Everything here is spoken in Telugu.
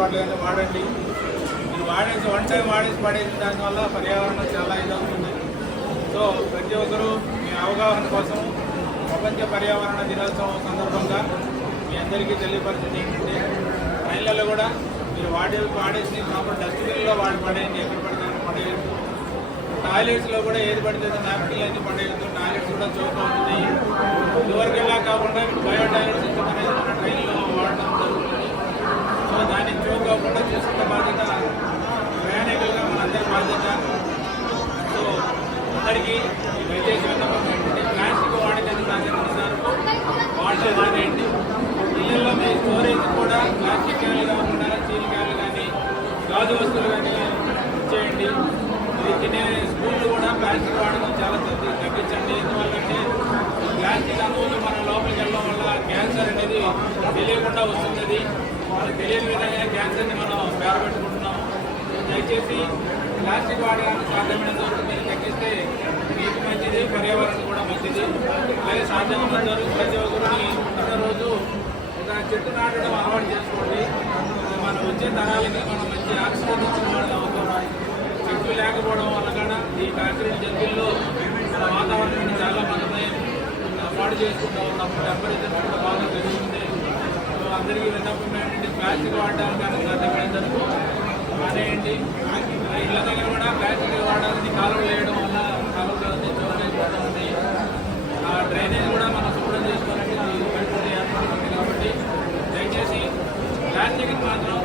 వాడండి. మీరు వాడేసి వన్ టైం వాడేసి పడేసిన దానివల్ల పర్యావరణం చాలా ఇదవుతుంది. సో ప్రతి ఒక్కరూ మీ అవగాహన కోసం ప్రపంచ పర్యావరణ దినోత్సవం సందర్భంగా మీ అందరికీ తెలియపరిచింది ఏంటంటే ట్రైన్లలో కూడా మీరు వాడేసి కాకుండా డస్ట్బిన్లో పడేయండి, ఎక్కడ పడితే పడేయద్దు. టాయిలెట్స్లో కూడా ఏది పడితే నాప్కిన్లు అన్ని పడేయద్దు. టాయిలెట్స్ కూడా చౌక అవుతున్నాయి. ఇదివరకెలా కాకుండా బయో టాయిలెట్ సిస్టమ్ అనేది మన ట్రైన్లో వాడడం జరుగుతుంది. సో దాన్ని చూసుకోకుండా చూసుకున్న బాధ్యత ప్రయాణికులుగా మనందరి బాధ్యత. సో అందరికీ దయచేసి ప్లాస్టిక్ వాడేది సాధ్యమవుతున్నారు వాటర్ వాడేయండి. ఇళ్ళల్లో మీ స్టోరేజ్ కూడా ప్లాస్టిక్ క్యాన్లు కాకుండా స్టీల్ క్యాన్లు కానీ గాజు వస్తువులు కానీ ఇచ్చేయండి. ఇది తినే స్కూళ్ళు కూడా ప్లాస్టిక్ వాడడం చాలా తగ్గించండి. ఎందువల్లంటే ప్లాస్టిక్ అణువులు మన లోపలికి వెళ్ళడం వల్ల క్యాన్సర్ అనేది తెలియకుండా వస్తుంది. మనకు తెలియని విధంగా క్యాన్సర్ని మనం పేరబెట్టుకుంటున్నాము. దయచేసి ప్లాస్టిక్ వాడడానికి సాధ్యమైనంత వరకు మీరు తగ్గిస్తే మీకు మంచిది, పర్యావరణం కూడా మంచిది. అలాగే సాధ్యమైనంత వరకు ప్రతి ఒక్కరిని రోజు ఒక చెట్టు నాటడం అలవాటు చేసుకోండి. మనం వచ్చే తరాలకి మనం మంచి ఆక్సిజన్ ఇచ్చిన వాళ్ళు అవుతున్నాం. చెట్లు లేకపోవడం వల్ల కూడా ఈ కాంక్రీట్ జంతువుల్లో మన వాతావరణాన్ని చాలా మనమే పాడు చేసుకుంటూ ఉన్నప్పుడు టెంపరేచర్ కూడా బాగా పెరుగుతుంది. అందరికీ విన్నపం ఏంటంటే ప్లాస్టిక్ వాడడానికి సాధ్యమైనంత వరకు మానేయండి. ఇళ్ళ దగ్గర కూడా ప్లాస్టిక్ వాడడానికి కాలువలు వేయడం వల్ల కాలువలు చోటు ఉంది. ఆ డ్రైనేజ్ కూడా మనం శుభ్రం చేసుకోవాలంటే పరిస్థితి ఏర్పడుతుంది. కాబట్టి దయచేసి ప్లాస్టిక్ మాత్రం